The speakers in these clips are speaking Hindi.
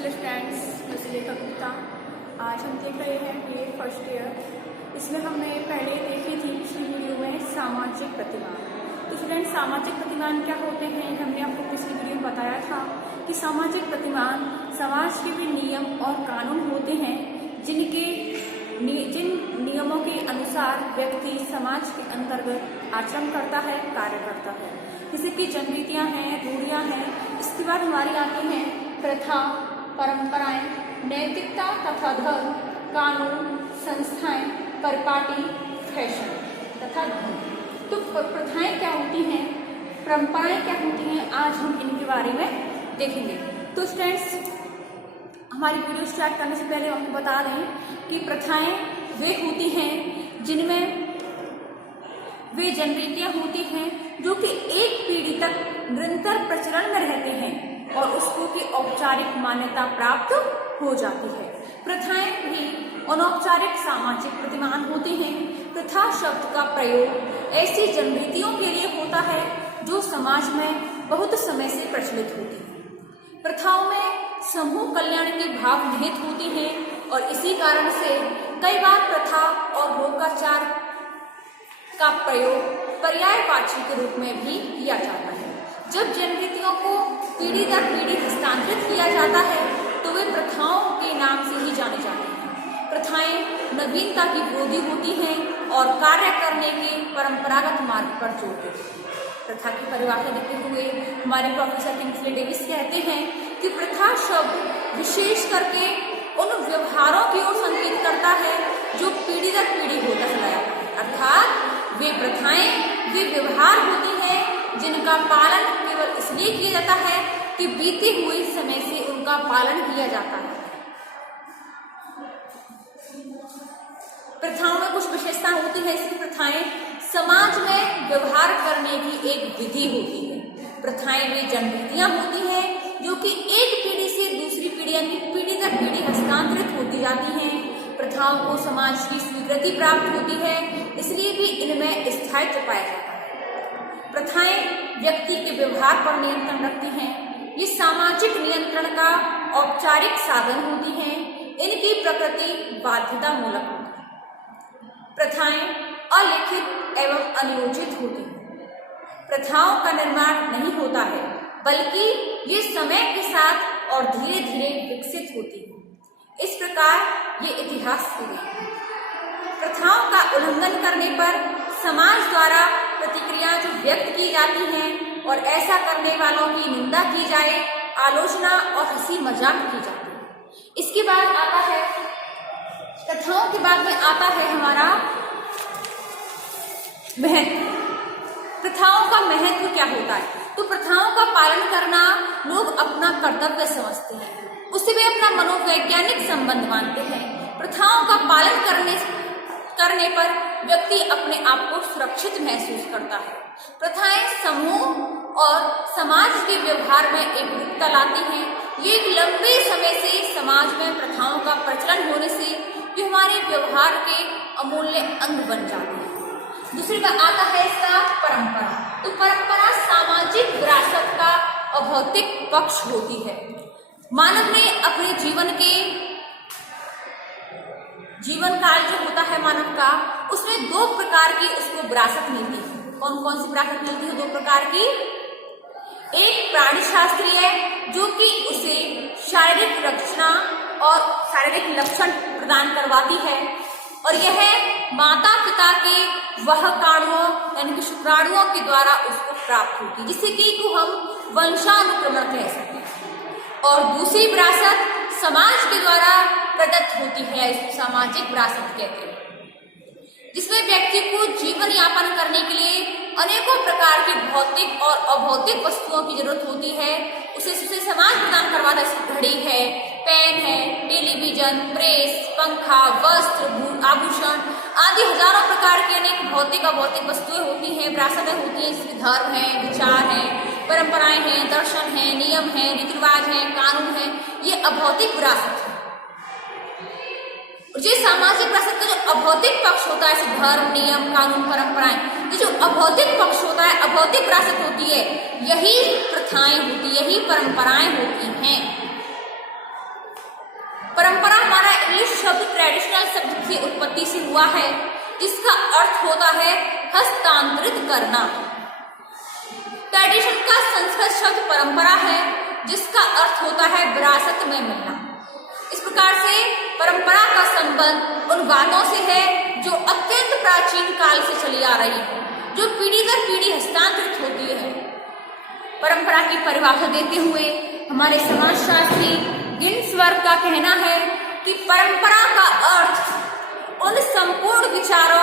हेलो फ्रेंड्स, मैं सुलेखा गुप्ता। आज हम देख रहे हैं BA फर्स्ट ईयर। इसमें हमने पहले देखी थी पिछली वीडियो में सामाजिक प्रतिमान। तो फ्रेंड्स, सामाजिक प्रतिमान क्या होते हैं, हमने आपको पिछली वीडियो में बताया था कि सामाजिक प्रतिमान समाज के भी नियम और कानून होते हैं जिन नियमों के अनुसार व्यक्ति समाज के अंतर्गत आचरण करता है, कार्य करता है। जैसे कि जनरीतियाँ हैं, रूढ़ियाँ हैं। इसके बाद हमारी आती हैं प्रथा, परंपराएं, नैतिकता तथा धर्म, कानून, संस्थाएं, परिपाटी, फैशन तथा धर्म। तो प्रथाएं क्या होती हैं, परंपराएं क्या होती हैं, आज हम इनके बारे में देखेंगे। तो फ्रेंड्स, हमारी वीडियो स्टार्ट करने से पहले आपको बता दें कि प्रथाएं वे होती हैं जिनमें वे जनरीतियाँ होती हैं जो कि एक पीढ़ी तक निरंतर प्रचलन में रहते हैं और उसको की औपचारिक मान्यता प्राप्त हो जाती है। प्रथाएं भी अनौपचारिक सामाजिक प्रतिमान होती हैं। प्रथा शब्द का प्रयोग ऐसी जनरीतियों के लिए होता है जो समाज में बहुत समय से प्रचलित होती है। प्रथाओं में समूह कल्याण की भाव निहित होती है और इसी कारण से कई बार प्रथा और लोकाचार का प्रयोग पर्यायवाची के रूप में भी किया जाता है। जब जनरीतियों को पीढ़ी दर पीढ़ी हस्तांतरित किया जाता है तो वे प्रथाओं के नाम से ही जाने जाते हैं। प्रथाएं नवीनता की विरोधी होती हैं और कार्य करने के परंपरागत मार्ग पर जोर देती हैं। प्रथा की परिभाषा देते हुए हमारे प्रोफेसर किंग्सले डेविस कहते हैं कि प्रथा शब्द विशेष करके उन व्यवहारों की ओर संकेत करता है जो पीढ़ी दर पीढ़ी होता चला जाता है। अर्थात वे प्रथाएं वे व्यवहार होती हैं जिनका पालन केवल इसलिए किया जाता है कि बीते हुए समय से उनका पालन किया जाता है। प्रथाओं में कुछ विशेषता होती है। इसकी प्रथाएं समाज में व्यवहार करने की एक विधि होती है। प्रथाएं वे जनरीतियां होती हैं जो कि एक पीढ़ी से दूसरी पीढ़ी यानी पीढ़ी दर पीढ़ी हस्तांतरित होती जाती हैं। प्रथाओं को समाज की स्वीकृति प्राप्त होती है, इसलिए भी इनमें स्थायित्व पाया जाता है। प्रथाएं व्यक्ति के व्यवहार पर नियंत्रण रखती हैं। ये सामाजिक नियंत्रण का औपचारिक साधन होती हैं। इनकी प्रकृति बाध्यता मूलक होती है। प्रथाएं अलिखित एवं अनियोजित होती हैं। प्रथाओं का निर्माण नहीं होता है, बल्कि ये समय के साथ और धीरे धीरे विकसित होती है। इस प्रकार ये इतिहास की गई। प्रथाओं का उल्लंघन करने पर समाज द्वारा प्रतिक्रिया जो व्यक्त की जाती हैं और ऐसा करने वालों की निंदा की जाए, आलोचना और हंसी मजाक की जाती है। इसके बाद आता है प्रथाओं के बाद में आता है हमारा महत्व। प्रथाओं का महत्व क्या होता है? तो प्रथाओं का पालन करना लोग अपना कर्तव्य समझते हैं, उससे वे अपना मनोवैज्ञानिक संबंध मानते हैं। प्रथाओं का पालन करने पर व्यक्ति अपने आप को सुरक्षित महसूस करता है। प्रथाएं समूह और समाज के व्यवहार में एकरूपता लाती हैं। ये एक लंबे समय से समाज में प्रथाओं का प्रचलन होने से ये हमारे व्यवहार के अमूल्य अंग बन जाते हैं। दूसरी बात आता है इसका परंपरा। तो परंपरा सामाजिक विरासत का अभौतिक पक्ष होती है। मानव ने अपने जीवन काल जो होता है मानव का, उसमें दो प्रकार की उसको विरासत मिलती है। कौन कौन सी विरासत मिलती है? दो प्रकार की। एक प्राणी शास्त्रीय जो कि उसे शारीरिक रचना और शारीरिक लक्षण प्रदान करवाती है, और यह माता पिता के वहकाणुओं यानी कि शुक्राणुओं के द्वारा उसको प्राप्त होती है, जिससे कि को हम वंशानुक्रमण कह सकते हैं। और दूसरी विरासत समाज के द्वारा प्रदत्त होती है, इसको सामाजिक विरासत कहते हैं, जिसमें व्यक्ति को जीवन यापन करने के लिए अनेकों प्रकार की भौतिक और अभौतिक वस्तुओं की जरूरत होती है। उसे समाज प्रदान करवाता है। घड़ी है, पेन है, टेलीविजन, प्रेस, पंखा, वस्त्र, आभूषण आदि हजारों प्रकार की अनेक भौतिक अभौतिक वस्तुएं होती हैं, विरासतें होती हैं। इसमें धर्म है, विचार है, परंपराएं हैं, दर्शन है, नियम है, रीति रिवाज है, कानून है। ये अभौतिक विरासत है। जो सामाजिक विरासत का जो अभौतिक पक्ष होता है, जैसे धर्म, नियम, कानून, परंपराएं, ये जो अभौतिक पक्ष होता है, अभौतिक विरासत होती है, यही प्रथाएं होती, यही परंपराएं होती हैं। शब्द ट्रेडिशनल शब्द की उत्पत्ति से हुआ है, जिसका अर्थ होता है हस्तांतरित करना। ट्रेडिशन का संस्कृत शब्द परंपरा है, जिसका अर्थ होता है विरासत में मिलना। इस प्रकार से परंपरा का संबंध उन बातों से है जो अत्यंत प्राचीन काल से चली आ रही है, जो पीढ़ी दर पीढ़ी हस्तांतरित होती है। परंपरा की परिभाषा देते हुए हमारे समाजशास्त्री गिन्सबर्ग का कहना है कि परंपरा का अर्थ उन संपूर्ण विचारों,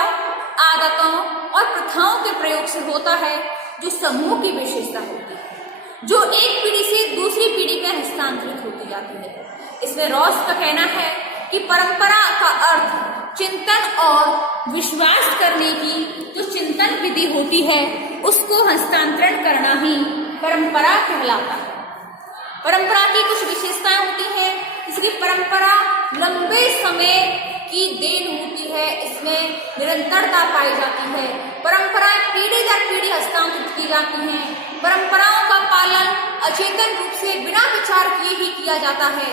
आदतों और प्रथाओं के प्रयोग से होता है जो समूह की विशेषता होती है, जो एक पीढ़ी से दूसरी पीढ़ी में हस्तांतरित होती जाती है। इसमें रॉस का कहना है कि परंपरा का अर्थ चिंतन और विश्वास करने की जो चिंतन विधि होती है, उसको हस्तांतरण करना ही परंपरा कहलाता है। परंपरा की कुछ विशेषताएं होती हैं, इसकी परंपरा लंबे समय की देन होती है, इसमें निरंतरता पाई जाती है। परंपराएं पीढ़ी दर पीढ़ी हस्तांतरित की जाती हैं। परंपराओं का पालन अचेतन रूप से बिना विचार किए ही किया जाता है।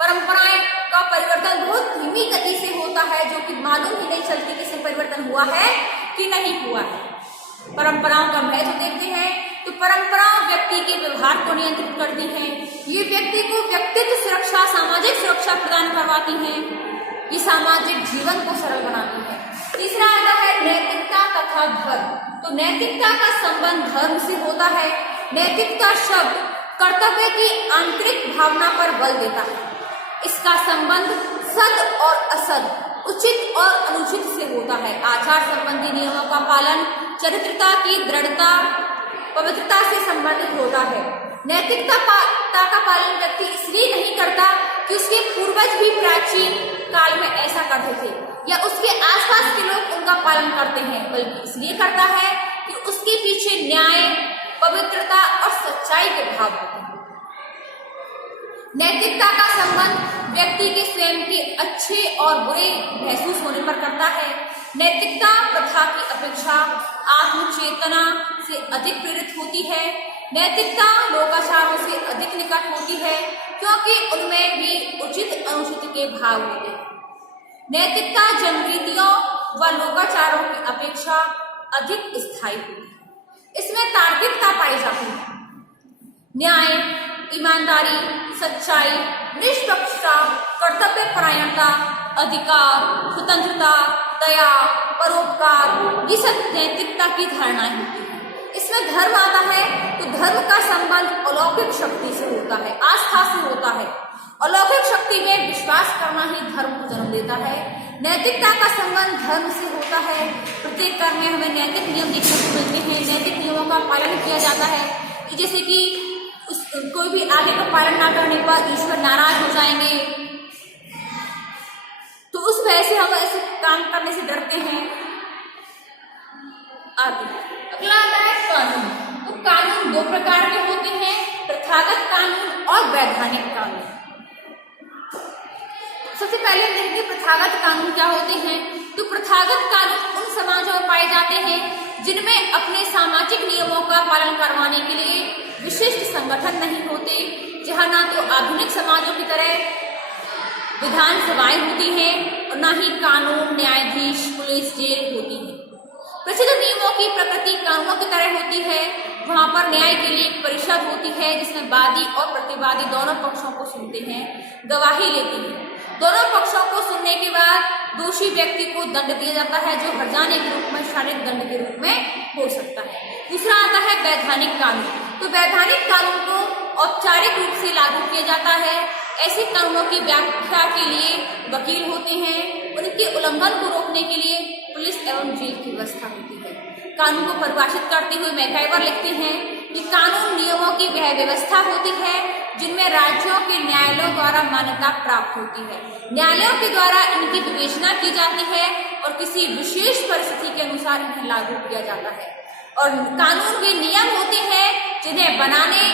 परंपराएं का परिवर्तन बहुत धीमी गति से होता है, जो कि मालूम ही नहीं चलती कि इसमें परिवर्तन हुआ है कि नहीं हुआ है। परंपराओं का महत्व देखते हैं तो परंपराएं व्यक्ति के व्यवहार को नियंत्रित करती हैं। ये व्यक्ति को व्यक्तित्व सुरक्षा, सामाजिक सुरक्षा प्रदान करवाती हैं। ये सामाजिक जीवन को सरल बनाती है। तीसरा आता है नैतिकता तथा धर्म। तो नैतिकता का संबंध धर्म से होता है। नैतिकता शब्द कर्तव्य की आंतरिक भावना पर बल देता है। इसका संबंध सद और असद, उचित और अनुचित से होता है। आचार संबंधी नियमों का पालन चरित्रता की दृढ़ता, पवित्रता से संबंधित होता है। नैतिकता का पालन व्यक्ति इसलिए नहीं करता कि उसके पूर्वज भी प्राचीन काल में ऐसा करते थे या उसके आसपास के लोग उनका पालन करते हैं, बल्कि इसलिए करता है कि उसके पीछे न्याय, पवित्रता और सच्चाई के भाव होते हैं। नैतिकता का संबंध व्यक्ति के स्वयं के अच्छे और बुरे महसूस होने पर करता है। नैतिकता प्रथा की अपेक्षा आत्मचेतना से अधिक प्रेरित होती है। नैतिकता लोकाचारों से अधिक निकट होती है, क्योंकि उनमें भी उचित अनुचित के भाव होते हैं। नैतिकता जनरीतियों व लोकाचारों की अपेक्षा अधिक स्थायी होती है। इसमें तार्किकता पाई जाती है। न्याय, ईमानदारी, सच्चाई, निष्पक्षता, कर्तव्य परायणता, अधिकार, स्वतंत्रता, दया, परोपकार, ये सब नैतिकता की धारणाएं होती है। इसमें धर्म आता है तो धर्म का संबंध अलौकिक शक्ति से होता है, आस्था से होता है। अलौकिक शक्ति में विश्वास करना ही धर्म को जन्म देता है। नैतिकता का संबंध धर्म से होता है। प्रत्येक कर्म में हमें नैतिक नियम देखने को मिलते हैं। नैतिक नियमों का पालन किया जाता है। जैसे कि कोई भी आगे का पालन ना करने पर ईश्वर नाराज हो जाएंगे, तो उस वजह से हम ऐसे काम करने से डरते हैं। आगे अगला आता है कानून। तो कानून दो प्रकार के होते हैं, प्रथागत कानून और वैधानिक कानून। सबसे पहले हम देखेंगे प्रथागत कानून क्या होते हैं। तो प्रथागत कानून उन समाजों में पाए जाते हैं जिनमें अपने सामाजिक नियमों का पालन करवाने के लिए विशिष्ट संगठन नहीं होते, जहां ना तो आधुनिक समाजों की तरह विधान सभाएं होती हैं और ना ही कानून, न्यायाधीश, पुलिस, जेल होती है। प्रसिद्ध नियमों की प्रकृति कानूनों की तरह होती है। वहां पर न्याय के लिए एक परिषद होती है जिसमें वादी और प्रतिवादी दोनों पक्षों को सुनते हैं, गवाही लेती है। दोनों पक्षों को सुनने के बाद दोषी व्यक्ति को दंड दिया जाता है, जो हर्जाने के रूप में, शारीरिक दंड के रूप में हो सकता है। दूसरा आता है वैधानिक कानून। तो वैधानिक कानून को औपचारिक रूप से लागू किया जाता है। ऐसे कानूनों की व्याख्या के लिए वकील होते हैं। उनके उल्लंघन को रोकने के लिए पुलिस एवं जेल की व्यवस्था होती है। कानून को परिभाषित करते हुए मैकाइवर लिखते हैं कि कानून नियमों की वह व्यवस्था होती है जिनमें राज्यों के न्यायालयों द्वारा मान्यता प्राप्त होती है। न्यायालयों के द्वारा इनकी विवेचना की जाती है और किसी विशेष परिस्थिति के अनुसार इन्हें लागू किया जाता है। और कानून के नियम होते हैं जिन्हें बनाने,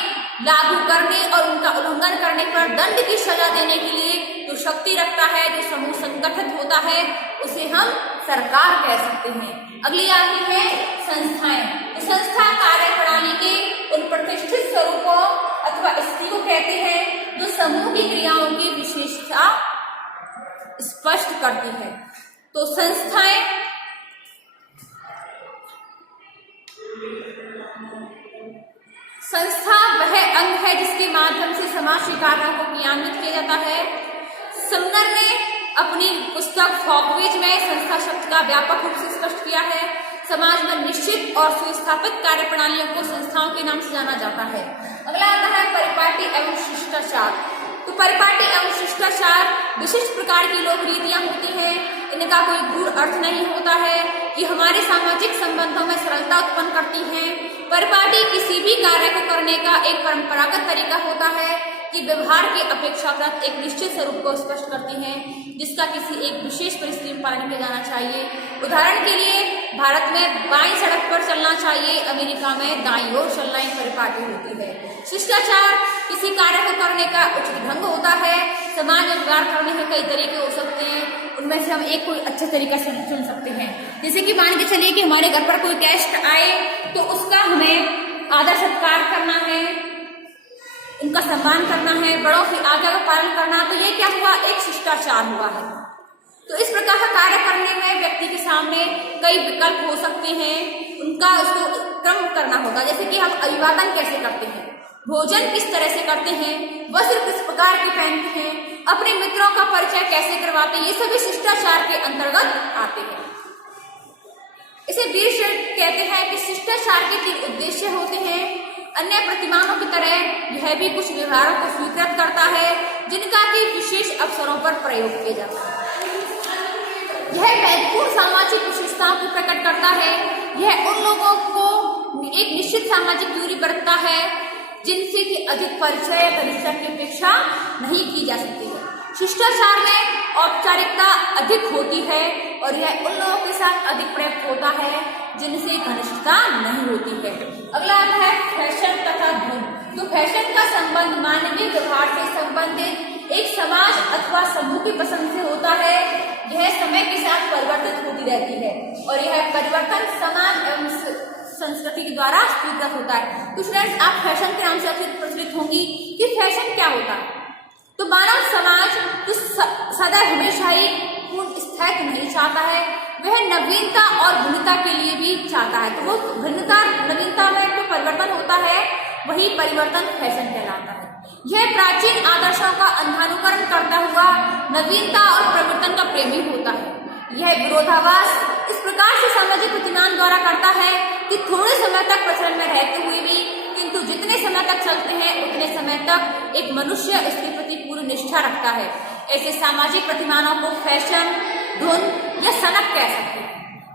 लागू करने और उनका उल्लंघन करने पर दंड की सजा देने के लिए जो शक्ति रखता है, जो समूह संगठित होता है, उसे हम सरकार कह सकते हैं। अगली आती है संस्थाएं। तो संस्था कार्य प्रणाली के उन प्रतिष्ठित स्वरूपों अथवा स्थिति को कहते हैं जो समूह की क्रियाओं की विशेषता स्पष्ट करती है। तो संस्थाएं संस्था वह अंग है जिसके माध्यम से समाज के कार्यों को क्रियान्वित किया जाता है। समनर ने अपनी पुस्तक फॉकवेज में संस्था शब्द का व्यापक रूप से स्पष्ट किया है। समाज में निश्चित और सुस्थापित कार्य प्रणालियों को संस्थाओं के नाम से जाना जाता है। अगला आता है परिपाटी एवं शिष्टाचार। तो परिपाटी एवं शिष्टाचार विशिष्ट प्रकार की लोक रीतियां होती हैं। इनका कोई गूढ़ अर्थ नहीं होता है। ये हमारे सामाजिक संबंधों में सरलता उत्पन्न करती हैं। परिपाटी किसी भी कार्य को करने का एक परंपरागत तरीका होता है कि व्यवहार के अपेक्षाकृत एक निश्चित स्वरूप को स्पष्ट करती हैं, जिसका किसी एक विशेष परिस्थिति में पालन किया जाना चाहिए। उदाहरण के लिए भारत में बाईं सड़क पर चलना चाहिए, अमेरिका में दाईं ओर चलना एक परिपाटी होती है। शिष्टाचार किसी कार्य को करने का उचित ढंग होता है। समाज में व्यवहार करने के कई तरीके हो सकते हैं, उनमें से हम एक कोई अच्छा तरीका चुन सकते हैं। जैसे कि मान के चलिए कि हमारे घर पर कोई गेस्ट आए तो उसका हमें आदर सत्कार करना है, उनका सम्मान करना है, बड़ों की आज्ञा का पालन करना। तो ये क्या हुआ, एक शिष्टाचार हुआ है। तो इस प्रकार का कार्य करने में व्यक्ति के सामने कई विकल्प हो सकते हैं, उनका उसको क्रम करना होगा। जैसे कि हम अभिवादन कैसे करते हैं, भोजन किस तरह से करते हैं, वस्त्र किस प्रकार के पहनते हैं, अपने मित्रों का परिचय कैसे करवाते हैं, ये सभी शिष्टाचार के अंतर्गत आते हैं। इसे वीरशैव कहते हैं कि शिष्टाचार के 3 उद्देश्य होते हैं। अन्य प्रतिमानों की तरह यह भी कुछ व्यवहारों को स्वीकृत करता है जिनका कि विशेष अवसरों पर प्रयोग किया जाता है। यह महत्वपूर्ण सामाजिक विशेषताओं को प्रकट करता है। यह उन लोगों को एक निश्चित सामाजिक दूरी बरतता है जिनसे कि अधिक परिचय घनिष्ठता की अपेक्षा नहीं की जा सकती है। शिष्टाचार में औपचारिकता अधिक होती है और यह उन लोगों के साथ अधिक प्रयुक्त होता है जिनसे घनिष्ठता नहीं होती है। अगला आता है फैशन तथा धुन। तो फैशन का संबंध मानवीय व्यवहार से संबंधित एक समाज अथवा समूह की पसंद से होता है। यह समय के साथ परिवर्तित होती रहती है और यह परिवर्तन समाज एवं संस्कृति के द्वारा स्वीकृत होता है। तो स्टूडेंट्स, आप फैशन के नाम से प्रचलित होंगी कि फैशन क्या होता है। तो मानव समाज जो सदा हमेशा ही पूर्ण स्थायित्व नहीं चाहता है, वह नवीनता और भिन्नता के लिए भी चाहता है। तो वो भिन्नता नवीनता में जो परिवर्तन होता है वही परिवर्तन फैशन कहलाता है। यह प्राचीन आदर्शों का अंधानुकरण करता हुआ नवीनता और परिवर्तन का प्रेमी होता है। यह विरोधाभास इस प्रकार से सामाजिक प्रतिमान द्वारा करता है कि थोड़े समय तक प्रचलन में रहते हुए भी किंतु जितने समय तक चलते हैं उतने समय तक एक मनुष्य इसके प्रति पूरी निष्ठा रखता है। ऐसे सामाजिक प्रतिमानों को फैशन, धुन या सनक कह सकते हैं।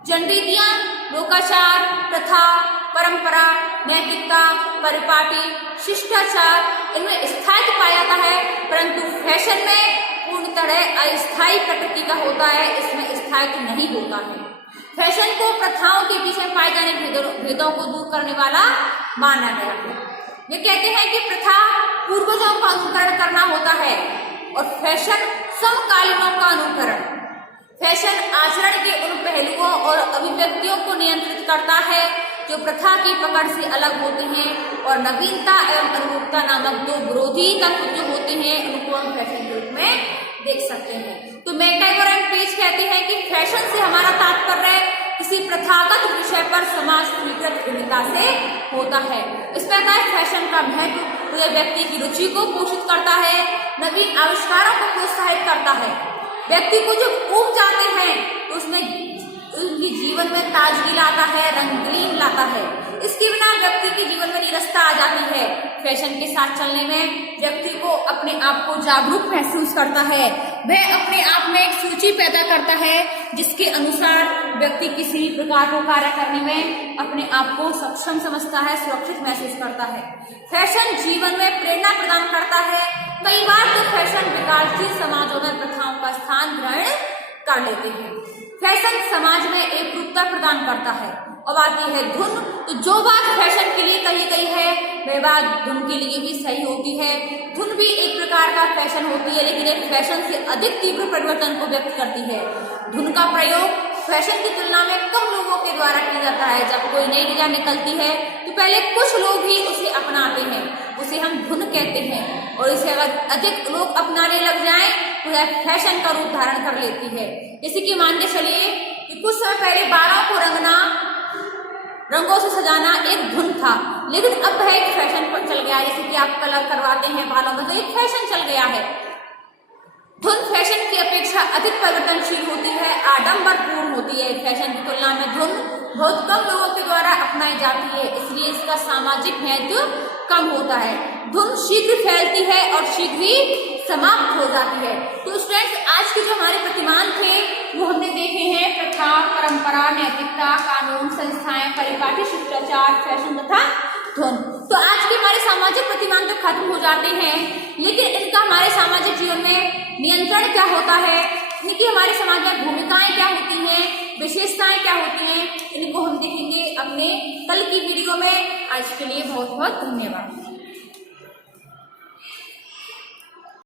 जनरीतियां, लोकाचार, प्रथा, परंपरा, नैतिकता, परिपाटी, शिष्टाचार इनमें स्थायित्व पाया जाता है, परंतु फैशन में पूर्ण तरह अस्थायी प्रकृति का होता है, इसमें स्थायित्व नहीं होता है। फैशन को प्रथाओं के पीछे पाए जाने भेदों को दूर करने वाला माना गया है। वे कहते हैं कि प्रथा पूर्वजों का अनुकरण करना होता है और फैशन समकालीनों का अनुकरण। फैशन आचरण के उन पहलुओं और अभिव्यक्तियों को नियंत्रित करता है जो प्रथा की पकड़ से अलग होते हैं और नवीनता एवं अनुरूपता नामक 2 विरोधी तत्व जो होते हैं उनको हम फैशन के रूप में देख सकते हैं। तो मैकटाइवर एंड पेज कहते हैं कि फैशन से हमारा तात्पर्य किसी प्रथागत विषय पर समाज स्वीकृत भिन्नता से होता है। इस प्रकार फैशन का महत्व व्यक्ति की रुचि को पोषित करता है, नवीन आविष्कारों को प्रोत्साहित करता है। व्यक्ति को जब ऊब जाते हैं तो उसमें उनके जीवन में ताजगी लाता है, रंगीन लाता है। इसके बिना व्यक्ति के जीवन में निरस्ता आ जाती है। फैशन के साथ चलने में व्यक्ति को अपने आप को जागरूक महसूस करता है। वह अपने आप में एक सूची पैदा करता है जिसके अनुसार व्यक्ति किसी प्रकार को कार्य करने में अपने आप को सक्षम समझता है, सुरक्षित महसूस करता है। फैशन जीवन में प्रेरणा प्रदान करता है। कई बार तो फैशन विकासशील समाजों में प्रथाओं का स्थान ग्रहण कर लेते हैं। फैशन समाज में एकरूपता प्रदान करता है। अब आती है धुन। तो जो बात फैशन के लिए कही गई है वह बात धुन के लिए भी सही होती है। धुन भी एक प्रकार का फैशन होती है, लेकिन एक फैशन से अधिक तीव्र परिवर्तन को व्यक्त करती है। धुन का प्रयोग फैशन की तुलना में कम लोगों के द्वारा किया जाता है। जब कोई नई डिजाइन निकलती है तो पहले कुछ लोग ही उसे अपनाते हैं, उसे हम धुन कहते हैं। और इसे अगर अधिक लोग अपनाने लग जाएं फैशन का रूप धारण कर लेती है। जैसे कि मान के चलिए कि कुछ समय पहले बालों को रंगों से सजाना एक धुन था, लेकिन अब वह एक फैशन पर चल गया है। जैसे कि आप कलर करवाते हैं बालों में, तो एक फैशन चल गया है। धुन फैशन की अपेक्षा अधिक परिवर्तनशील होती है, आडंबरपूर्ण होती है। फैशन की तुलना में धुन बहुत कम लोगों के द्वारा अपनाई जाती है, इसलिए इसका सामाजिक महत्व कम होता है। धुन शीघ्र फैलती है और शीघ्र ही समाप्त हो जाती है। तो स्टूडेंट्स, आज के जो हमारे प्रतिमान थे वो हमने देखे हैं प्रथा, परंपरा, नैतिकता, कानून, संस्थाएं, परिपाटी, शिष्टाचार, फैशन तथा धुन। तो आज के हमारे सामाजिक प्रतिमान तो खत्म हो जाते हैं, लेकिन इनका हमारे सामाजिक जीवन में नियंत्रण क्या होता है, इनकी हमारे समाज में भूमिकाएं क्या होती हैं, विशेषताएं क्या होती हैं, इनको हम देखेंगे अपने कल की वीडियो में। आज के लिए बहुत बहुत धन्यवाद।